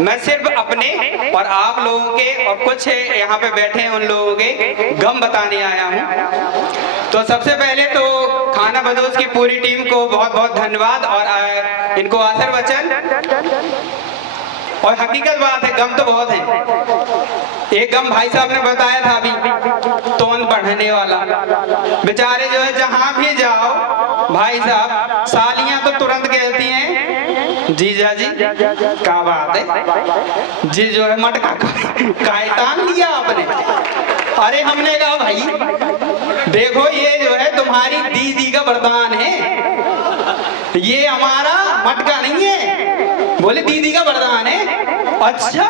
मैं सिर्फ अपने और आप लोगों के और कुछ यहाँ पे बैठे हैं उन लोगों के गम बताने आया हूँ। तो सबसे पहले तो खाना बदोश की पूरी टीम को बहुत बहुत धन्यवाद और इनको आशीर्वचन। और हकीकत बात है, गम तो बहुत है। एक गम भाई साहब ने बताया था अभी, तोंद बढ़ने वाला। बेचारे जो है जहां भी जाओ भाई साहब, सालियां तो तुरंत कहती हैं जीजा जी क्या बात है जी, जो है मटका कायतान लिया आपने। अरे हमने कहा भाई देखो ये जो है तुम्हारी दीदी का वरदान है, ये हमारा मटका नहीं है। बोले दीदी का वरदान है। अच्छा,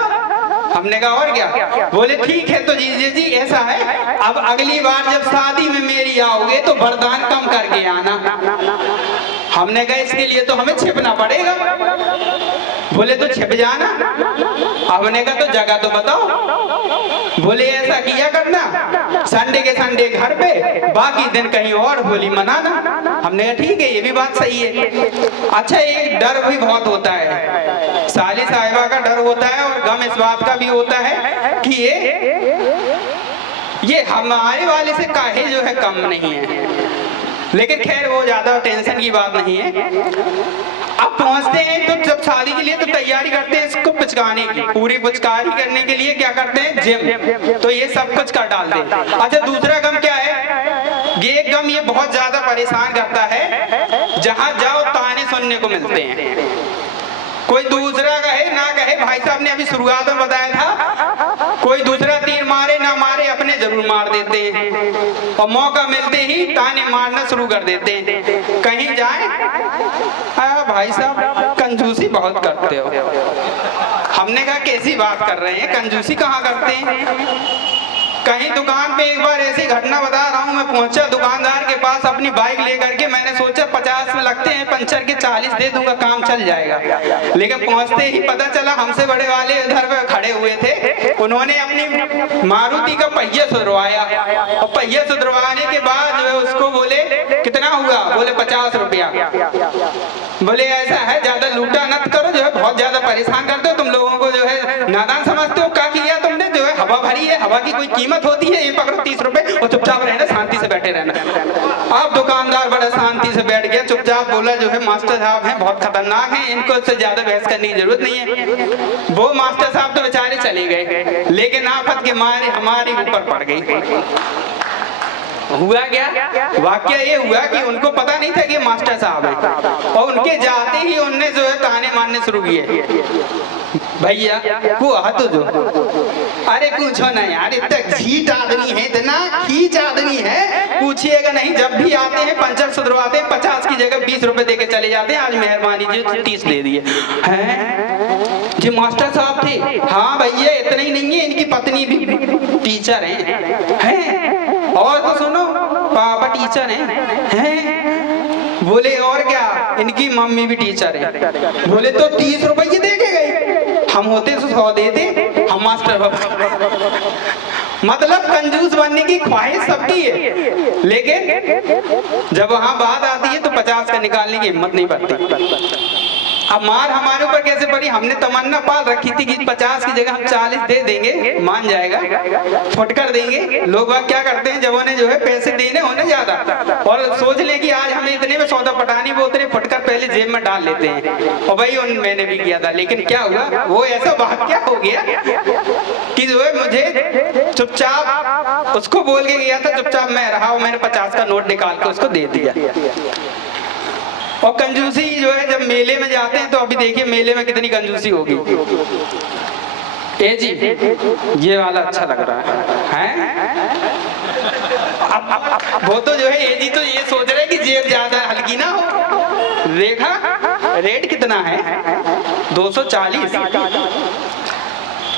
हमने कहा और क्या। बोले ठीक है तो जीजे जी ऐसा है, अब अगली बार जब शादी में मेरी आओगे तो वरदान कम करके आना। हमने कहा इसके लिए तो हमें छिपना पड़ेगा। बोले तो छिप जाना। हमने कहा तो जगह तो बताओ। बोले ऐसा किया करना, संडे के संडे घर पे, बाकी दिन कहीं और होली मनाना। हमने कहा ठीक है, ये भी बात सही है। अच्छा, एक डर भी बहुत होता है, साली साहिबा का डर होता है और गम इस बात का भी होता है कि ये हमारे वाले से काहे जो है कम नहीं है। लेकिन खैर वो ज्यादा टेंशन की बात नहीं है। अब पहुंचते हैं तो जब शादी के लिए तो तैयारी करते हैं इसको पुचकाने की, पूरी पुचकारी करने के लिए क्या करते हैं, जिम। तो ये सब कुछ कर डालते हैं। अच्छा, दूसरा गम क्या है, ये गम ये बहुत ज्यादा परेशान करता है। जहां जाओ ताने सुनने को मिलते हैं। कोई दूसरा कहे ना कहे, भाई साहब ने अभी शुरुआत में बताया था, कोई दूसरा तीर मारे ना मारे अपने जरूर मार देते हैं और मौका मिलते ही ताने मारना शुरू कर देते हैं। कहीं जाए भाई साहब कंजूसी बहुत करते हो। हमने कहा कैसी बात कर रहे हैं, कंजूसी कहाँ करते हैं। कहीं दुकान पे एक बार ऐसी घटना बता रहा हूँ, मैं पहुंचा दुकानदार के पास अपनी बाइक लेकर के। मैंने सोचा 50 में लगते हैं पंचर के, 40 दे दूंगा काम चल जाएगा। लेकिन पहुंचते ही पता चला हमसे बड़े वाले इधर पे खड़े हुए थे, उन्होंने अपनी मारुति का पहिया सुधरवाया और पहिया सुधरवाने के बाद जो है उसको बोले कितना हुआ, बोले 50 रुपया। बोले ऐसा है, ज्यादा लूटा मत करो, जो है बहुत ज्यादा परेशान करते हो तुम लोगों को, जो है नादान समझते हो। क्या किया तुमने, जो है हवा भरी है, हवा की कोई कीमत होती है। ये पकड़ो 30 रुपए और चुपचाप रहना, शांति से बैठे रहना। अब दुकानदार बड़ा शांति से बैठ गया, चुपचाप बोला जो है मास्टर साहब हैं बहुत खतरनाक हैं, इनको इससे ज्यादा बहस करने की जरूरत नहीं है। वो मास्टर साहब तो बेचारे चले गए, लेकिन आफत के मारे हमारे ऊपर पड़ गई। हुआ क्या, वाक्य ये हुआ कि उनको पता नहीं था कि मास्टर साहब है और उनके जाते ही उनने जो है ताने मारने शुरू किए। भैया वो तो जो, अरे पूछो ना यार, इतना झीट आदमी है, इतना खींच आदमी है, पूछिएगा नहीं। जब भी आते हैं पंचर सुधरवाते हैं, 50 की जगह 20 रुपए दे के चले जाते हैं। आज मेहरबानी जी 30 दे दिए हैं जी। मास्टर साहब थे, हाँ भैया इतना ही नहीं है, इनकी पत्नी भी टीचर है। और तो सुनो, पापा टीचर हैं। बोले और क्या, इनकी मम्मी भी टीचर है। बोले तो 30 रुपये दे के गए, हम होते तो 100 देते, हम मास्टर बाबा। मतलब कंजूस बनने की ख्वाहिश सबकी है, लेकिन जब वहां बात आती है तो 50 का निकालने की हिम्मत नहीं पड़ती। अब मार हमारे ऊपर कैसे पड़ी, हमने तमन्ना पाल रखी थी कि 50 की जगह हम 40 दे देंगे, मान जाएगा, फुटकर देंगे। लोग बात क्या करते हैं, जब उन्हें जो है पैसे देने होने ज्यादा और सोच ले कि आज हमें इतने में सौदा पटानी, वो उतने फुटकर पहले जेब में डाल लेते हैं। और भाई मैंने भी किया था, लेकिन क्या हुआ, वो ऐसा वाकया हो गया कि जो है मुझे चुपचाप उसको बोल के गया था, चुपचाप मैं रहा और मैंने 50 का नोट निकाल के उसको दे दिया। और कंजूसी जो है जब मेले में जाते हैं तो अभी देखिए मेले में कितनी कंजूसी होगी। ए जी ये वाला अच्छा लग रहा है। वो तो जो है ए जी तो ये सोच रहे कि जेब ज्यादा हल्की ना हो। रेखा रेट कितना है, 240।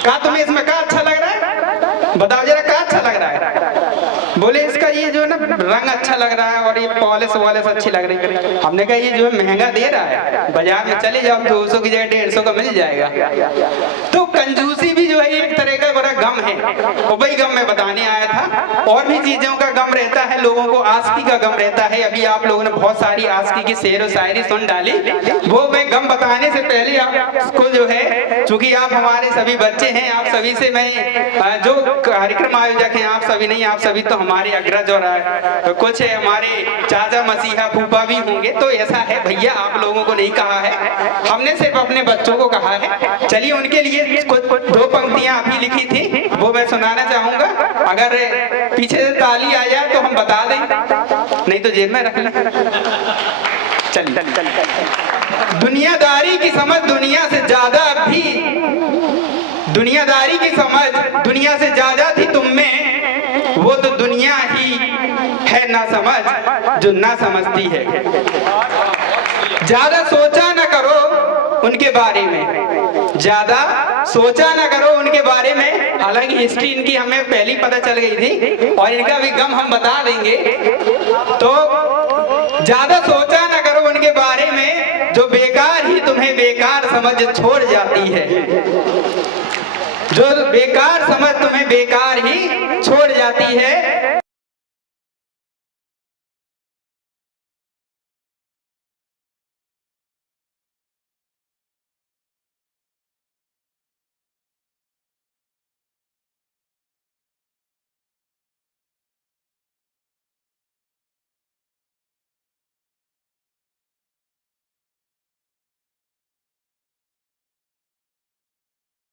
कहा तुम्हें इसमें क्या अच्छा लग रहा है, बताओ जरा क्या अच्छा लग रहा है। बोले इसका ये जो है ना रंग अच्छा लग रहा है और ये पॉलिश वॉलिश अच्छी लग रही है। हमने कहा ये जो है महंगा दे रहा है, बाजार में चले जाओ 200 की जगह 150 का मिल जाएगा। तो कंजूसी भी जो है एक तरह का बड़ा गम गम है, वो वही गम मैं बताने आया था। और भी चीजों का गम रहता है, लोगों को आशिकी का गम रहता है। अभी आप लोगों ने बहुत सारी आशिकी की शेर और शायरी सुन डाली, वो मैं गम बताने से पहले आपको जो है, चूंकि आप हमारे सभी बच्चे हैं, आप सभी से मैं जो कार्यक्रम आयोजक हैं, आप सभी नहीं, आप सभी तो हमारे अग्रज और कुछ हमारे चाचा मसीहा फूफा भी होंगे, तो ऐसा है भैया, आप लोगों को नहीं कहा है, हमने सिर्फ अपने बच्चों को कहा है। चलिए उनके लिए कुछ 2 पंक्तियां अभी लिखी थी, वो मैं सुनाना चाहूंगा। अगर पीछे से ताली आ जाए तो हम बता दें, नहीं तो जेब में रख लें। चलिए। दुनियादारी की समझ दुनिया से ज्यादा भी, दुनियादारी की समझ दुनिया से ज्यादा थी तुम में, वो तो दुनिया ही है ना समझ जो ना समझती है। ज्यादा सोचा ना करो उनके बारे में, ज्यादा सोचा ना करो उनके बारे में। हालांकि हिस्ट्री इनकी हमें पहले पता चल गई थी और इनका भी गम हम बता देंगे। तो ज्यादा सोचा ना करो उनके बारे में, जो बेकार ही तुम्हें बेकार समझ छोड़ जाती है, जो बेकार समझ तुम्हें बेकार ही छोड़ जाती है।